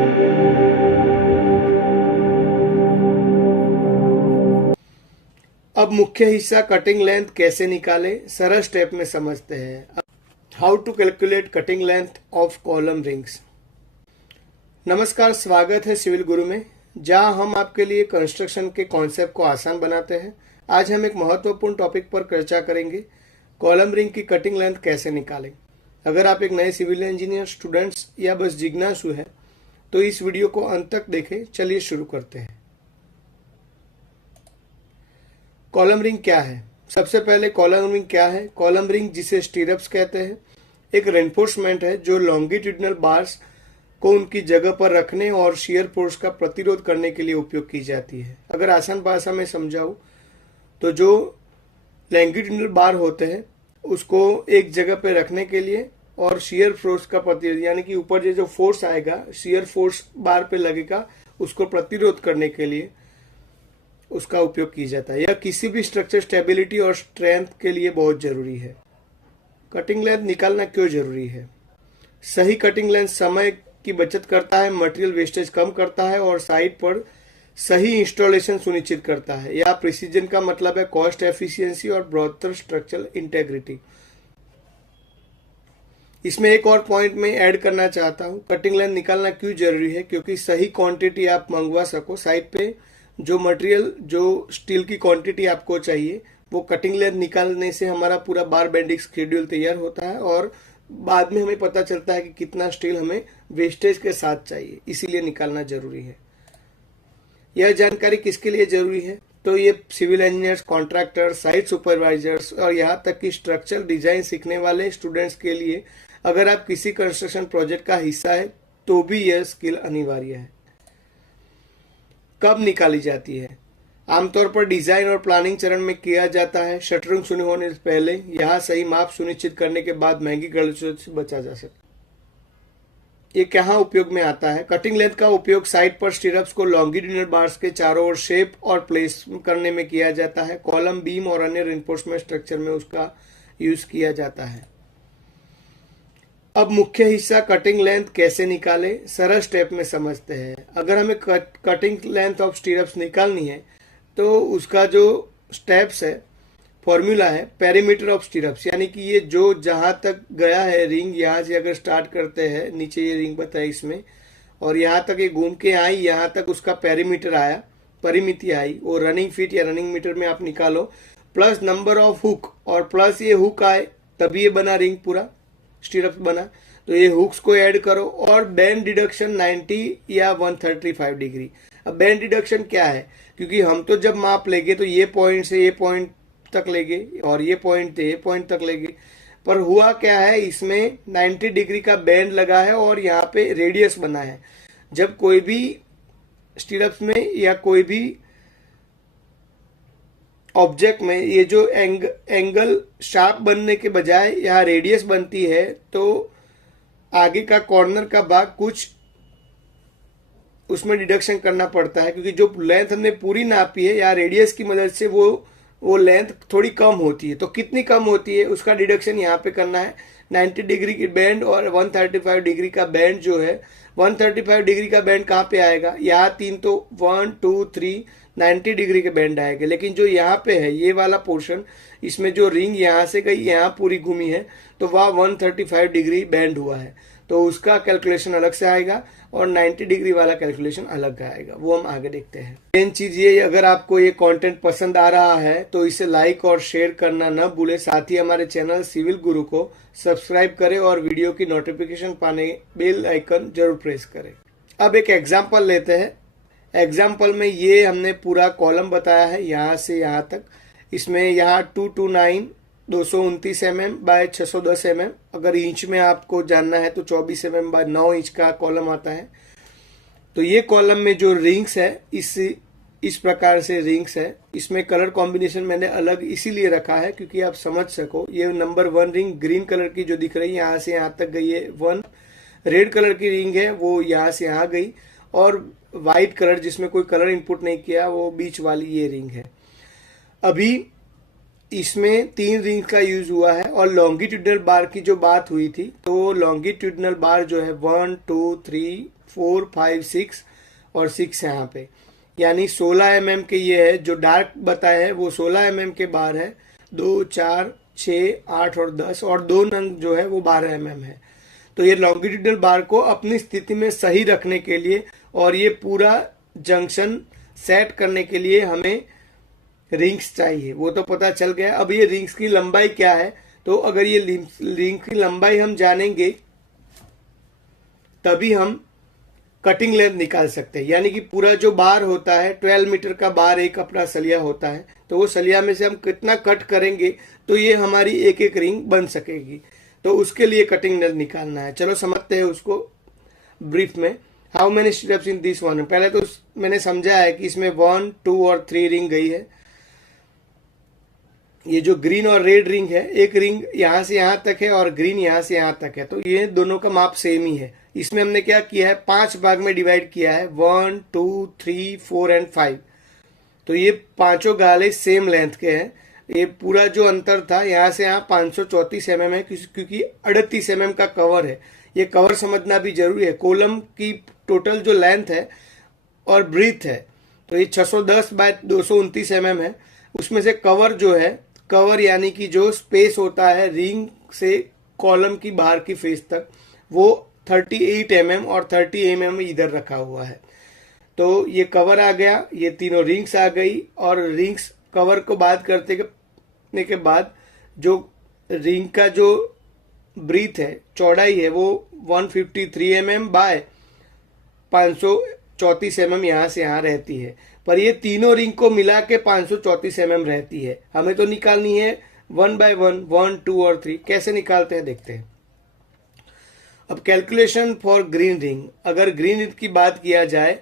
अब मुख्य हिस्सा कटिंग लेंथ कैसे निकालें, सरल स्टेप में समझते हैं। How to calculate cutting length of column rings. नमस्कार, स्वागत है सिविल गुरु में, जहां हम आपके लिए कंस्ट्रक्शन के कॉन्सेप्ट को आसान बनाते हैं। आज हम एक महत्वपूर्ण टॉपिक पर चर्चा करेंगे, कॉलम रिंग की कटिंग लेंथ कैसे निकालें। अगर आप एक नए सिविल इंजीनियर, स्टूडेंट्स या बस जिज्ञासु हैं तो इस वीडियो को अंत तक देखें। चलिए शुरू करते हैं। कॉलम रिंग क्या है? सबसे पहले कॉलम रिंग क्या है? कॉलम रिंग, जिसे स्टीरअप्स कहते हैं, एक रेनफोर्समेंट है जो लॉन्गिट्यूडिनल बार्स को उनकी जगह पर रखने और शियर फोर्स का प्रतिरोध करने के लिए उपयोग की जाती है। अगर आसान भाषा में समझाऊं तो जो लॉन्गिट्यूडिनल बार होते हैं उसको एक जगह पे रखने के लिए और शियर फोर्स का प्रतिरोध, यानी कि ऊपर जो फोर्स आएगा शियर फोर्स बार पे लगेगा, उसको प्रतिरोध करने के लिए उसका उपयोग किया जाता है। यह किसी भी स्ट्रक्चर स्टेबिलिटी और स्ट्रेंथ के लिए बहुत जरूरी है। कटिंग लेंथ निकालना क्यों जरूरी है? सही कटिंग लेंथ समय की बचत करता है, मटेरियल वेस्टेज कम करता है और साइट पर सही इंस्टॉलेशन सुनिश्चित करता है। यह प्रिसीजन का मतलब है कॉस्ट एफिशिएंसी और ब्रॉडर स्ट्रक्चरल इंटेग्रिटी। इसमें एक और पॉइंट में ऐड करना चाहता हूं, कटिंग लेंथ निकालना क्यों जरूरी है? क्योंकि सही क्वांटिटी आप मंगवा सको। साइट पे जो मटेरियल, जो स्टील की क्वांटिटी आपको चाहिए, वो कटिंग लेंथ निकालने से हमारा पूरा बार बेंडिंग शेड्यूल तैयार होता है और बाद में हमें पता चलता है कि कितना स्टील हमें वेस्टेज के साथ चाहिए, इसीलिए निकालना जरूरी है। यह जानकारी किसके लिए जरूरी है? तो ये civil engineers, contractor, site supervisors और यहाँ तक कि स्ट्रक्चरल डिजाइन सीखने वाले स्टूडेंट्स के लिए। अगर आप किसी कंस्ट्रक्शन प्रोजेक्ट का हिस्सा है तो भी यह स्किल अनिवार्य है। कब निकाली जाती है? आमतौर पर डिजाइन और प्लानिंग चरण में किया जाता है। शटरिंग शुरू होने से पहले यहाँ सही माप सुनिश्चित करने के बाद महंगी गलतियों से बचा जा सकता है। ये कहाँ उपयोग में आता है? कटिंग लेंथ का उपयोग साइट पर स्टीरअप्स को लॉन्गिट्यूडिनल बार्स के चारों ओर शेप और प्लेस करने में किया जाता है। कॉलम, बीम और अन्य रिइंफोर्समेंट स्ट्रक्चर में उसका यूज किया जाता है। अब मुख्य हिस्सा कटिंग लेंथ कैसे निकालें, सरल स्टेप में समझते हैं। अगर हमें कटिंग लेंथ ऑफ स्टीरअप्स निकालनी है तो उसका जो स्टेप्स है, फॉर्मूला है पेरीमीटर ऑफ स्टीरअप्स, यानी कि ये जो जहां तक गया है रिंग, यहाँ से अगर स्टार्ट करते हैं, नीचे ये रिंग बताई इसमें, और यहाँ तक ये घूम के आई, यहाँ तक उसका पेरीमीटर आया, परिमिति आई, वो रनिंग फीट या रनिंग मीटर में आप निकालो, प्लस नंबर ऑफ हुक, और प्लस ये हुक आए, तभी ये बना रिंग पूरा स्टीरअप बना। तो ये हुक्स को ऐड करो और बैंड डिडक्शन 90 या 135 डिग्री। अब बैंड डिडक्शन क्या है? क्योंकि हम तो जब माप लेंगे तो ये पॉइंट से ये पॉइंट तक लेंगे और ये पॉइंट से ये पॉइंट तक लेंगे, पर हुआ क्या है, इसमें 90 डिग्री का बैंड लगा है और यहाँ पे रेडियस बना है। जब कोई भी स्टीरअप्स में या कोई भी ऑब्जेक्ट में ये जो एंगल शार्प बनने के बजाय यहाँ रेडियस बनती है, तो आगे का कॉर्नर का भाग कुछ उसमें डिडक्शन करना पड़ता है, क्योंकि जो लेंथ हमने पूरी नापी है यहाँ रेडियस की मदद से वो लेंथ थोड़ी कम होती है। तो कितनी कम होती है उसका डिडक्शन यहाँ पे करना है। 90 डिग्री की बैंड और 135 डिग्री का बैंड जो है, 135 डिग्री का बैंड कहाँ पे आएगा? यहाँ तीन, तो 1 2 3 90 डिग्री के बैंड आएंगे। लेकिन जो यहाँ पे है ये वाला पोर्शन, इसमें जो रिंग यहाँ से गई यहाँ पूरी घूमी है, तो वह 135 डिग्री बैंड हुआ है, तो उसका कैलकुलेशन अलग से आएगा और 90 डिग्री वाला कैलकुलेशन अलग आएगा। वो हम आगे देखते हैं। मेन चीज ये, अगर आपको ये कंटेंट पसंद आ रहा है तो इसे लाइक और शेयर करना न भूले। साथ ही हमारे चैनल सिविल गुरु को सब्सक्राइब करें और वीडियो की नोटिफिकेशन पाने बेल आइकन जरूर प्रेस करें। अब एक एग्जाम्पल लेते हैं। एग्जाम्पल में ये हमने पूरा कॉलम बताया है यहाँ से यहाँ तक। इसमें यहाँ 229 229 mm बाय 610 mm, अगर इंच में आपको जानना है तो 24 mm बाय 9 इंच का कॉलम आता है। तो ये कॉलम में जो रिंग्स है, इस प्रकार से रिंग्स है। इसमें कलर कॉम्बिनेशन मैंने अलग इसीलिए रखा है क्योंकि आप समझ सको। ये नंबर 1 रिंग ग्रीन कलर की जो दिख रही है यहाँ से यहाँ तक गई है 1, रेड कलर की रिंग है वो यहाँ से यहाँ गई, और व्हाइट कलर जिसमें कोई कलर इनपुट नहीं किया वो बीच वाली ये रिंग है। अभी इसमें 3 रिंग का यूज हुआ है। और लॉन्गिट्यूडनल बार की जो बात हुई थी, तो लॉन्गिट्यूडनल बार जो है 1 2 3 4, 5, 6 और 6 यहाँ पे, यानी 16 mm के ये है। जो डार्क बताया है वो 16 mm के बार है। 2, 4, 6, 8 और 10 और 2 नंग जो है वो 12 mm है। तो ये लॉन्गिट्यूडल बार को अपनी स्थिति में सही रखने के लिए और ये पूरा जंक्शन सेट करने के लिए हमें रिंग्स चाहिए, वो तो पता चल गया। अब ये रिंग्स की लंबाई क्या है, तो अगर ये रिंग की लंबाई हम जानेंगे तभी हम कटिंग लेंथ निकाल सकते हैं। यानी कि पूरा जो बार होता है 12 मीटर का बार एक अपना सलिया होता है, तो वो सलिया में से हम कितना कट करेंगे तो ये हमारी एक एक रिंग बन सकेगी। तो उसके लिए कटिंग लेंथ निकालना है। चलो समझते हैं उसको ब्रीफ में। How many steps in this one. पहले तो मैंने समझा है कि इसमें 1, 2 और 3 रिंग गई है। ये जो ग्रीन और रेड रिंग है, एक रिंग यहाँ से यहाँ तक है और ग्रीन यहाँ से यहाँ तक है, तो ये दोनों का माप सेम ही है। इसमें हमने क्या किया है, 5 भाग में डिवाइड किया है, 1, 2, 3, 4 एंड 5। तो ये पांचों गाले सेम लेंथ के हैं। ये पूरा जो अंतर था यहाँ से यहाँ 534 mm है, क्योंकि 38 mm का कवर है। ये कवर समझना भी जरूरी है। कॉलम की टोटल जो लेंथ है और ब्रीथ है, तो ये 610 बाय 229 mm है। उसमें से कवर जो है, कवर यानी कि जो स्पेस होता है रिंग से कॉलम की बाहर की फेस तक, वो 38 mm और 30 mm इधर रखा हुआ है। तो ये कवर आ गया, ये तीनों रिंग्स आ गई। और रिंग्स कवर को बात करने के बाद जो रिंग का जो ब्रीथ है, चौड़ाई है, वो 153 mm बाय 534 mm यहाँ से यहाँ रहती है। पर ये तीनों रिंग को मिला के 534 mm रहती है। हमें तो निकालनी है 1 बाय 1, 1, 2 और 3। कैसे निकालते हैं देखते हैं। अब कैलकुलेशन फॉर ग्रीन रिंग। अगर ग्रीन रिंग की बात किया जाए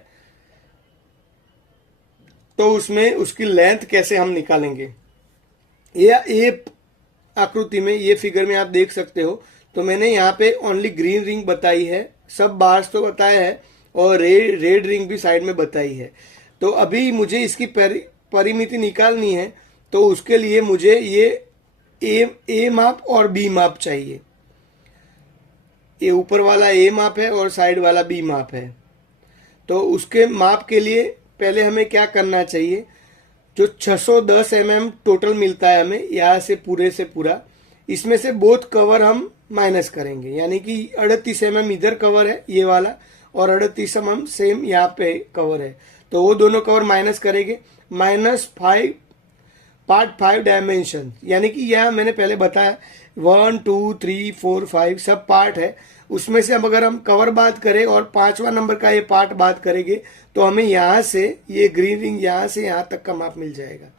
तो उसमें उसकी लेंथ कैसे हम निकालेंगे, ये आकृति में, ये फिगर में आप देख सकते हो। तो मैंने यहाँ पे ओनली ग्रीन रिंग बताई है, सब बार्स तो बताया है, और रेड रिंग भी साइड में बताई है। तो अभी मुझे इसकी परिमिति निकालनी है, तो उसके लिए मुझे ये ए माप और बी माप चाहिए। ये ऊपर वाला ए माप है और साइड वाला बी माप है। तो उसके माप के लिए पहले हमें क्या करना चाहिए, जो 610 mm टोटल मिलता है हमें यहाँ से पूरा, इसमें से बोथ कवर हम माइनस करेंगे। यानी कि 38 mm इधर कवर है ये वाला, और 38 mm सेम यहाँ पे कवर है, तो वो दोनों कवर माइनस करेंगे। -5 पार्ट 5 डायमेंशन, यानी कि यह मैंने पहले बताया 1, 2, 3, 4, 5 सब पार्ट है। उसमें से अब अगर हम कवर बात करें और 5वां नंबर का ये पार्ट बात करेंगे, तो हमें यहाँ से ये ग्रीन रिंग यहाँ से यहाँ तक का माप मिल जाएगा।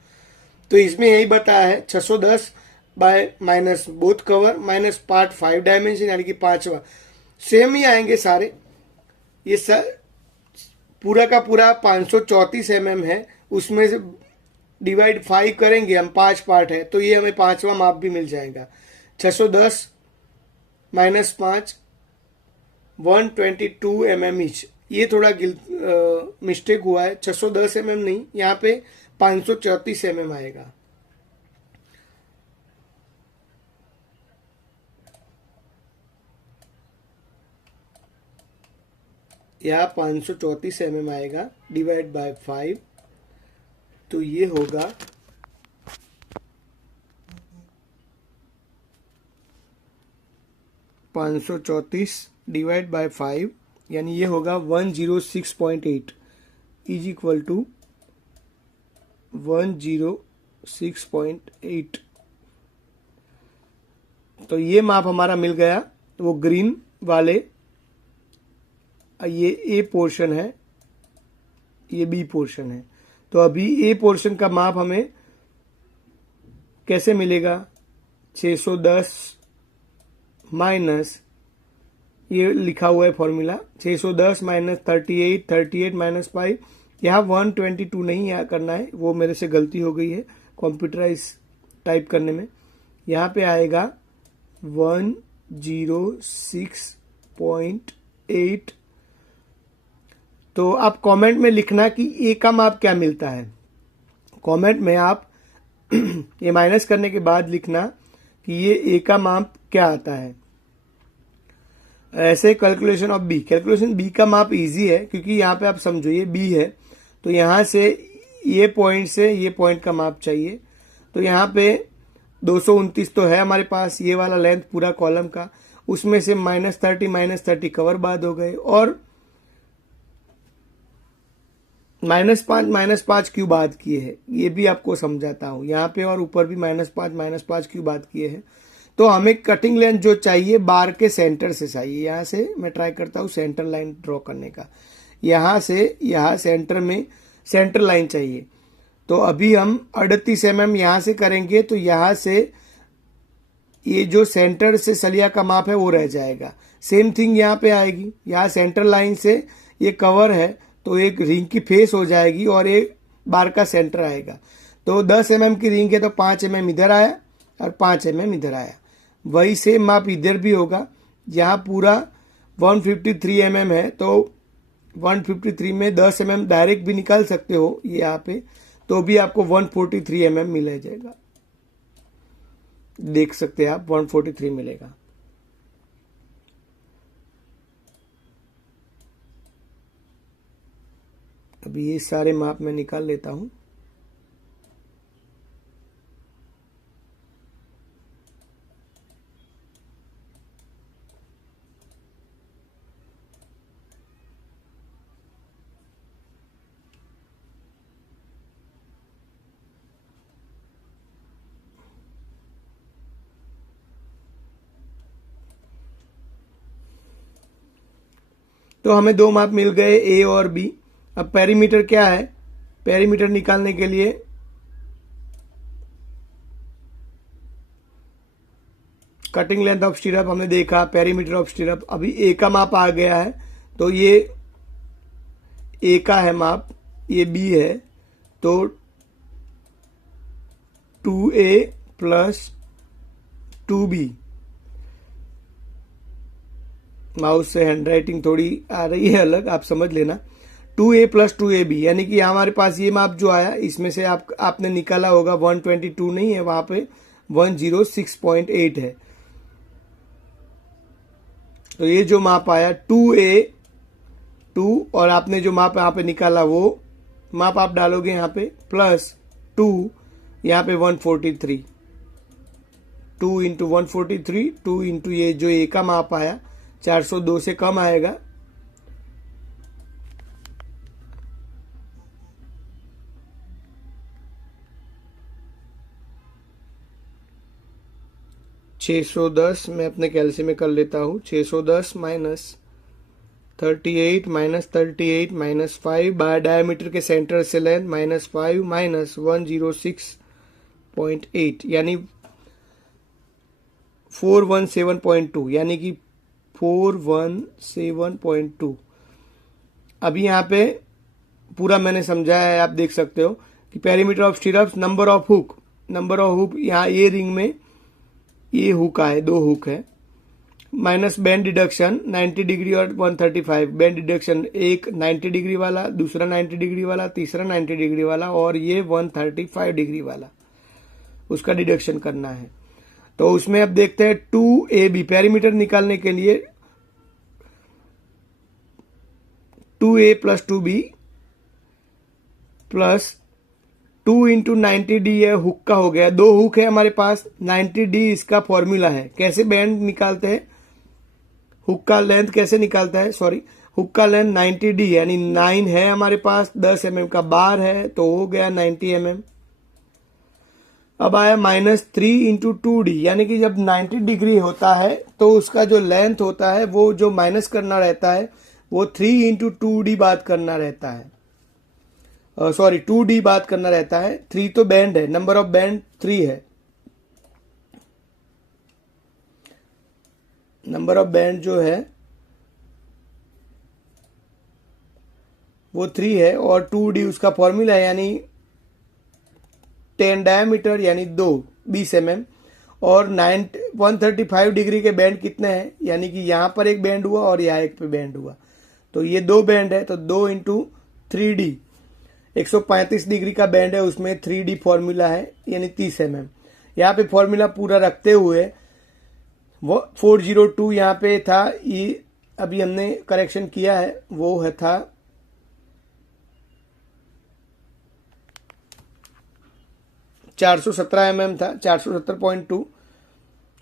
तो इसमें यही बताया है 610 bye minus both cover minus part 5 dimension, यानी कि 5वां। सेम ही आएंगे सारे। ये पूरा का पूरा 534 mm है, उसमें से डिवाइड 5 करेंगे हम, 5 पार्ट है, तो ये हमें 5वां माप भी मिल जाएगा। 610 माइनस 5, 122 mm ईच। ये थोड़ा मिस्टेक हुआ है, 610 mm नहीं, यहाँ पे 534 mm आएगा। यहाँ 534 mm आएगा, डिवाइड बाय 5, तो ये होगा 534 डिवाइड बाय 5, यानी ये होगा 106.8 इज इक्वल टू 106.8। तो ये माप हमारा मिल गया। वो ग्रीन वाले, ये ए पोर्शन है, ये बी पोर्शन है। तो अभी ए पोर्शन का माप हमें कैसे मिलेगा, 610 माइनस, ये लिखा हुआ है फॉर्मूला, 610 माइनस 38, 38 माइनस 5। यहाँ 122 नहीं यहाँ करना है, वो मेरे से गलती हो गई है कंप्यूटराइज टाइप करने में। यहाँ पे आएगा 106.8। तो आप कमेंट में लिखना कि ए का माप क्या मिलता है। कमेंट में आप ये माइनस करने के बाद लिखना कि ये ए का माप क्या आता है। ऐसे calculation of B, calculation B का माप इजी है क्योंकि यहाँ पे आप समझो ये बी है, तो यहाँ से ये पॉइंट से ये पॉइंट का माप चाहिए। तो यहाँ पे 229 तो है हमारे पास, ये वाला लेंथ पूरा कॉलम का, उसमें से -30 कवर बाद हो गए, और -5 क्यों बात किए हैं ये भी आपको समझाता हूं यहाँ पे, और ऊपर भी -5 क्यों बात किए हैं। तो हमें कटिंग लेंथ जो चाहिए बार के सेंटर से चाहिए। यहाँ से मैं ट्राई करता हूँ सेंटर लाइन ड्रॉ करने का, यहाँ से यहाँ सेंटर में सेंटर लाइन चाहिए। तो अभी हम 38 mm यहाँ से करेंगे, तो यहाँ से ये जो सेंटर से सलिया का माप है वो रह जाएगा। सेम थिंग यहाँ पे आएगी, यहाँ सेंटर लाइन से ये कवर है तो एक रिंग की फेस हो जाएगी और एक बार का सेंटर आएगा। तो 10 mm की रिंग है तो 5 mm इधर आया और 5 mm इधर आया। वही सेम माप इधर भी होगा, यहाँ पूरा 153 mm है तो 153 में 10 mm डायरेक्ट भी निकाल सकते हो ये यहाँ पे, तो भी आपको 143 mm मिल जाएगा। देख सकते हैं आप 143 मिलेगा। अभी ये सारे माप मैं निकाल लेता हूं। तो हमें दो माप मिल गए ए और बी। अब पेरीमीटर क्या है, पेरीमीटर निकालने के लिए कटिंग लेंथ ऑफ स्टिरअप हमने देखा, पेरीमीटर ऑफ स्टिरअप। अभी ए का माप आ गया है, तो ये ए का है माप, ये बी है, तो 2A + 2B। माउस से हैंडराइटिंग थोड़ी आ रही है अलग, आप समझ लेना। 2A + 2AB यानी कि हमारे पास ये माप जो आया इसमें से आपने निकाला होगा 122 नहीं है, वहां पे 106.8 है। तो ये जो माप आया 2A 2, और आपने जो माप यहाँ पे निकाला वो माप आप डालोगे यहाँ पे +2, यहाँ पे 143, 2 × 143, 2 × ये जो ए का माप आया 402 से कम आएगा। $610 मैं अपने कैलसी में कर लेता हूँ। 610 - 38 -5 बाय डायमीटर के सेंटर से लेंथ -5 -106.8 यानी 417.2 यानी कि 417.2। अभी यहाँ पे पूरा मैंने समझाया है, आप देख सकते हो कि perimeter of stirrups, number of hook यहाँ ये रिंग में ये हुक आए, 2 हुक है, माइनस बैंड डिडक्शन 90 डिग्री और 135। बैंड डिडक्शन एक 90 डिग्री वाला, दूसरा 90 डिग्री वाला, तीसरा 90 डिग्री वाला, और ये 135 डिग्री वाला, उसका डिडक्शन करना है। तो उसमें अब देखते हैं 2AB पेरीमीटर निकालने के लिए 2A + 2B + 2 × 90D है, हुक का हो गया। 2 हुक है हमारे पास, 90D इसका फॉर्मूला है। कैसे बैंड निकालते हैं, हुक का लेंथ कैसे निकालता है, सॉरी, हुक का लेंथ 90D यानी 9 है हमारे पास, 10 mm का बार है तो हो गया 90 mm। अब आया -3 × 2D यानी कि जब 90 डिग्री होता है तो उसका जो लेंथ होता है वो जो माइनस करना रहता है वो 3 × 2D बात करना रहता है, सॉरी 2D बात करना रहता है। 3 तो बैंड है, नंबर ऑफ बैंड 3 है, नंबर ऑफ बैंड जो है वो 3 है, और 2D उसका फॉर्मूला है यानी 10 डायमीटर यानी 2 20 mm, और 135 डिग्री के बैंड कितने हैं यानी कि यहाँ पर एक बैंड हुआ और यहाँ एक पे बैंड हुआ, तो ये 2 बैंड है, तो 2 × 3D 135 डिग्री का बैंड है, उसमें 3D फॉर्मूला है यानी 30 mm। यहाँ पे फॉर्मूला पूरा रखते हुए 402 यहाँ पे था, ये अभी हमने करेक्शन किया है वो है था 417 mm था, 470.2,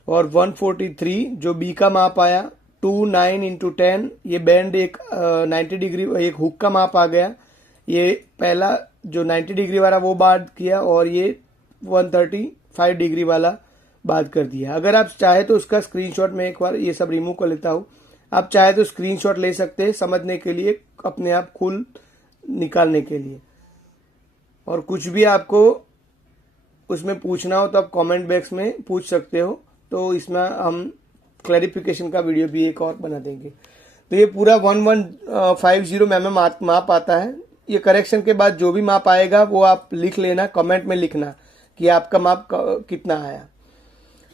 और 143 जो बी का माप आया 2 9 × 10। ये बैंड एक 90 डिग्री, एक हुक का माप आ गया। ये पहला जो 90 डिग्री वाला वो बात किया, और ये 135 डिग्री वाला बात कर दिया। अगर आप चाहे तो उसका स्क्रीनशॉट में एक बार ये सब रिमूव कर लेता हूँ। आप चाहे तो स्क्रीनशॉट ले सकते हैं समझने के लिए, अपने आप खुद निकालने के लिए। और कुछ भी आपको उसमें पूछना हो तो आप कमेंट बॉक्स में पूछ सकते हो, तो इसमें हम क्लैरिफिकेशन का वीडियो भी एक और बना देंगे। तो ये पूरा 1150 mm माप आता है। ये करेक्शन के बाद जो भी माप आएगा वो आप लिख लेना, कमेंट में लिखना कि आपका माप कितना आया।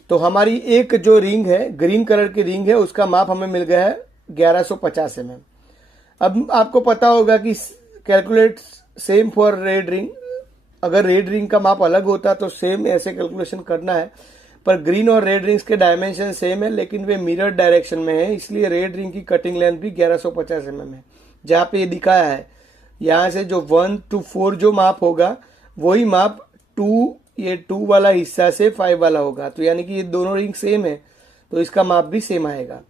तो हमारी एक जो रिंग है, ग्रीन कलर की रिंग है, उसका माप हमें मिल गया है 1150 mm। अब आपको पता होगा कि calculate same for red ring. अगर रेड रिंग का माप अलग होता तो सेम ऐसे कैलकुलेशन करना है, पर ग्रीन और रेड रिंग्स के डायमेंशन सेम है, लेकिन वे मिरर डायरेक्शन में है, इसलिए रेड रिंग की कटिंग लेंथ भी 1150 mm है। जहाँ पे ये दिखाया है, यहाँ से जो 1 to 4 जो माप होगा वही माप 2, ये 2 वाला हिस्सा से 5 वाला होगा। तो यानी कि ये दोनों रिंग सेम है, तो इसका माप भी सेम आएगा।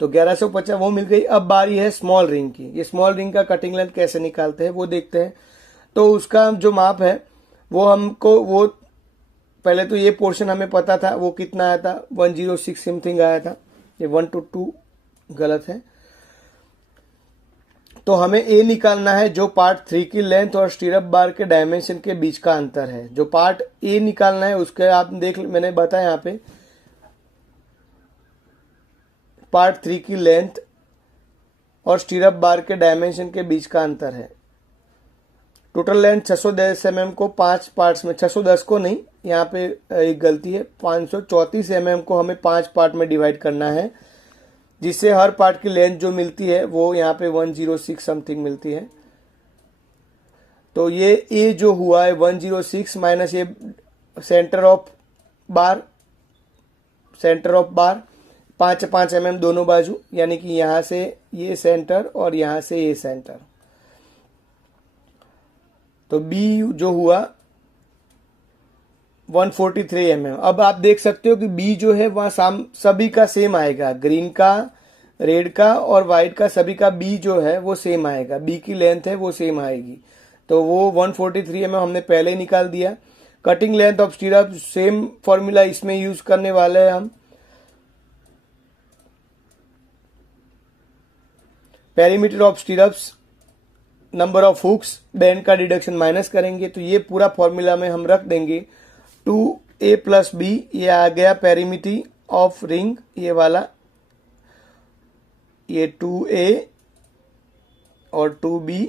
तो 1150 वो मिल गई। अब बारी है स्मॉल रिंग की। ये स्मॉल रिंग का कटिंग लेंथ कैसे निकालते हैं वो देखते हैं। तो उसका जो माप है वो हमको, वो पहले तो ये पोर्शन हमें पता था वो कितना आया था, 106 समथिंग आया था। ये 1 to 2 गलत है। तो हमें ए निकालना है जो पार्ट 3 की लेंथ और स्टीरअप बार के डायमेंशन के बीच का अंतर है। जो पार्ट ए निकालना है उसके आप देख, मैंने बताया यहाँ पे पार्ट 3 की लेंथ और स्टीरअप बार के डायमेंशन के बीच का अंतर है। टोटल लेंथ 610 mm को 5 पार्ट्स में, 610 को नहीं, यहाँ पे एक गलती है, 534 mm को हमें 5 पार्ट में डिवाइड करना है, जिससे हर पार्ट की लेंथ जो मिलती है वो यहाँ पे 106 समथिंग मिलती है। तो ये ए जो हुआ है 106 माइनस ये सेंटर ऑफ बार 5 mm दोनों बाजू, यानी कि यहाँ से ये सेंटर और यहाँ से ये सेंटर। तो बी जो हुआ 143 mm। अब आप देख सकते हो कि बी जो है वहां सभी का सेम आएगा, ग्रीन का, रेड का और व्हाइट का, सभी का बी जो है वो सेम आएगा। बी की लेंथ है वो सेम आएगी, तो वो 143 mm हमने पहले ही निकाल दिया। Cutting length of stirrup same formula इसमें यूज करने वाले हैं हम। Perimeter of stirrups, number of hooks, bend का डिडक्शन माइनस करेंगे, तो ये पूरा फॉर्मूला में हम रख देंगे 2a + b। ये आ गया पेरीमीटर ऑफ रिंग, ये वाला, ये 2a और 2b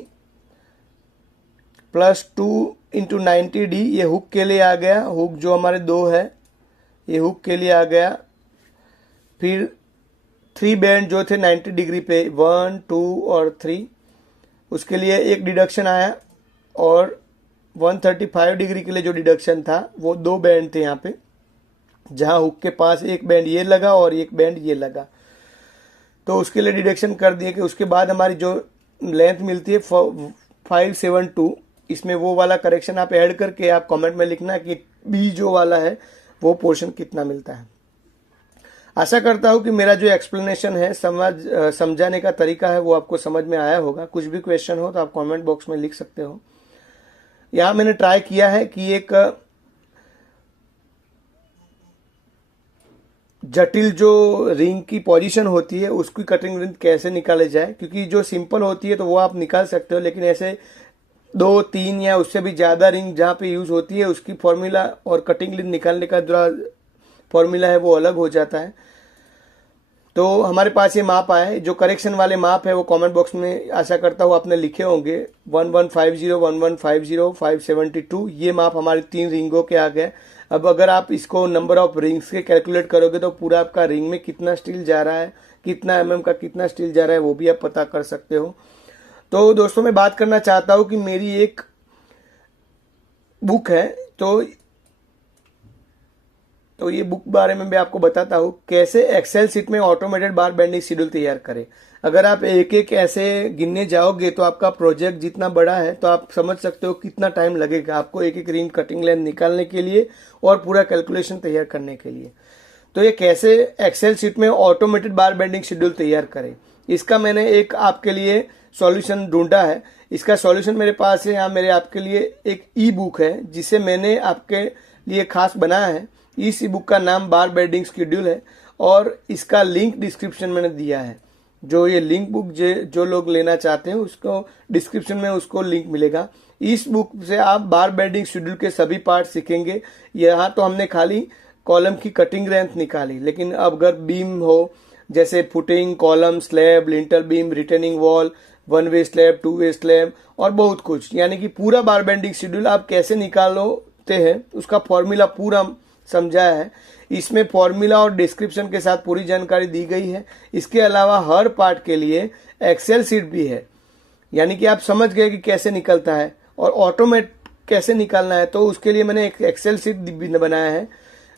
प्लस 2 × 90d। ये हुक के लिए आ गया, हुक जो हमारे 2 है ये हुक के लिए आ गया। फिर 3 बैंड जो थे 90 डिग्री पे, 1, 2 और 3, उसके लिए एक डिडक्शन आया, और 135 डिग्री के लिए जो डिडक्शन था वो 2 बैंड थे यहाँ पे, जहां हुक के पास एक बैंड ये लगा और एक बैंड ये लगा, तो उसके लिए डिडक्शन कर दिए। कि उसके बाद हमारी जो लेंथ मिलती है 572, इसमें वो वाला करेक्शन आप ऐड करके आप कमेंट में लिखना कि बी जो वाला है वो पोर्शन कितना मिलता है। आशा करता हूँ कि मेरा जो एक्सप्लेनेशन है, समझाने का तरीका है, वो आपको समझ में आया होगा। कुछ भी क्वेश्चन हो तो आप कमेंट बॉक्स में लिख सकते हो। यहाँ मैंने ट्राई किया है कि एक जटिल जो रिंग की पोजीशन होती है उसकी कटिंग लेंथ कैसे निकाले जाए, क्योंकि जो सिंपल होती है तो वो आप निकाल सकते हो, लेकिन ऐसे 2, 3 या उससे भी ज़्यादा रिंग जहाँ पे यूज़ होती है उसकी फॉर्मूला और कटिंग लेंथ निकालने का जो फॉर्मूला है वो अलग हो जाता है। तो हमारे पास ये माप आए, जो करेक्शन वाले माप है वो कमेंट बॉक्स में आशा करता हूँ आपने लिखे होंगे। 1150, 1150, 572, ये माप हमारी 3 रिंगों के आ गए। अब अगर आप इसको नंबर ऑफ रिंग्स के कैलकुलेट करोगे तो पूरा आपका रिंग में कितना स्टील जा रहा है, कितना mm का कितना स्टील जा रहा है, वो भी आप पता कर सकते हो। तो दोस्तों मैं बात करना चाहता हूँ कि मेरी एक बुक है, तो तो ये बुक बारे में भी आपको बताता हूँ कैसे एक्सेल सीट में ऑटोमेटेड बार बेंडिंग शेड्यूल तैयार करें। अगर आप एक एक ऐसे गिनने जाओगे तो आपका प्रोजेक्ट जितना बड़ा है तो आप समझ सकते हो कितना टाइम लगेगा आपको एक एक रिंग कटिंग लेंथ निकालने के लिए और पूरा कैलकुलेशन तैयार करने के लिए। तो ये कैसे एक्सेल सीट में ऑटोमेटेड बार बेंडिंग शेड्यूल तैयार करें, इसका मैंने एक आपके लिए सॉल्यूशन ढूंढा है। इसका सॉल्यूशन मेरे पास है, यहाँ मेरे आपके लिए एक ई बुक है जिसे मैंने आपके लिए खास बनाया है। इस ई बुक का नाम बार बेंडिंग शेड्यूल है और इसका लिंक डिस्क्रिप्शन मैंने दिया है। जो ये लिंक बुक जो लोग लेना चाहते हैं उसको डिस्क्रिप्शन में उसको लिंक मिलेगा। इस बुक से आप बार बेंडिंग शेड्यूल के सभी पार्ट सीखेंगे। यहाँ तो हमने खाली कॉलम की कटिंग लेंथ निकाली, लेकिन अब अगर बीम हो जैसे footing, column, slab, lintel beam, retaining wall, one way slab, two way slab और बहुत कुछ, यानी कि पूरा बार बेंडिंग शेड्यूल आप कैसे निकालते हैं उसका फॉर्मूला पूरा समझाया है। इसमें फॉर्मूला और डिस्क्रिप्शन के साथ पूरी जानकारी दी गई है। इसके अलावा हर पार्ट के लिए एक्सेल सीट भी है, यानी कि आप समझ गए कि कैसे निकलता है और ऑटोमेट कैसे निकालना है। तो उसके लिए मैंने एक एक्सेल सीट भी बनाया है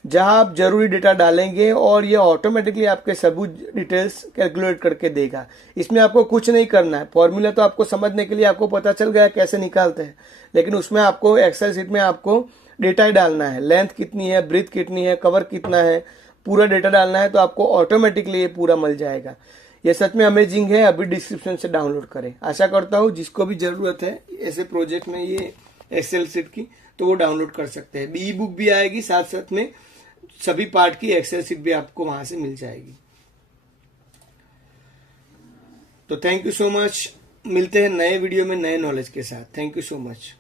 जहां आप जरूरी डेटा डालेंगे और ये ऑटोमेटिकली आपके सभी डिटेल्स कैलकुलेट करके देगा। इसमें आपको कुछ नहीं करना है। फॉर्मूला तो आपको समझने के लिए आपको पता चल गया कैसे निकालते हैं, लेकिन उसमें आपको एक्सेल सीट में आपको डेटा ही डालना है। लेंथ कितनी है, ब्रीथ कितनी है, कवर कितना है, पूरा डेटा डालना है तो आपको ऑटोमेटिकली ये पूरा मिल जाएगा। ये सच में अमेजिंग है। अभी डिस्क्रिप्शन से डाउनलोड करें। आशा करता हूँ जिसको भी जरूरत है ऐसे प्रोजेक्ट में ये एक्सेल सीट की तो वो डाउनलोड कर सकते हैं। ई बुक भी आएगी, साथ साथ में सभी पार्ट की एक्सेल सीट भी आपको वहां से मिल जाएगी। तो थैंक यू सो मच। मिलते हैं नए वीडियो में नए नॉलेज के साथ। Thank you so much.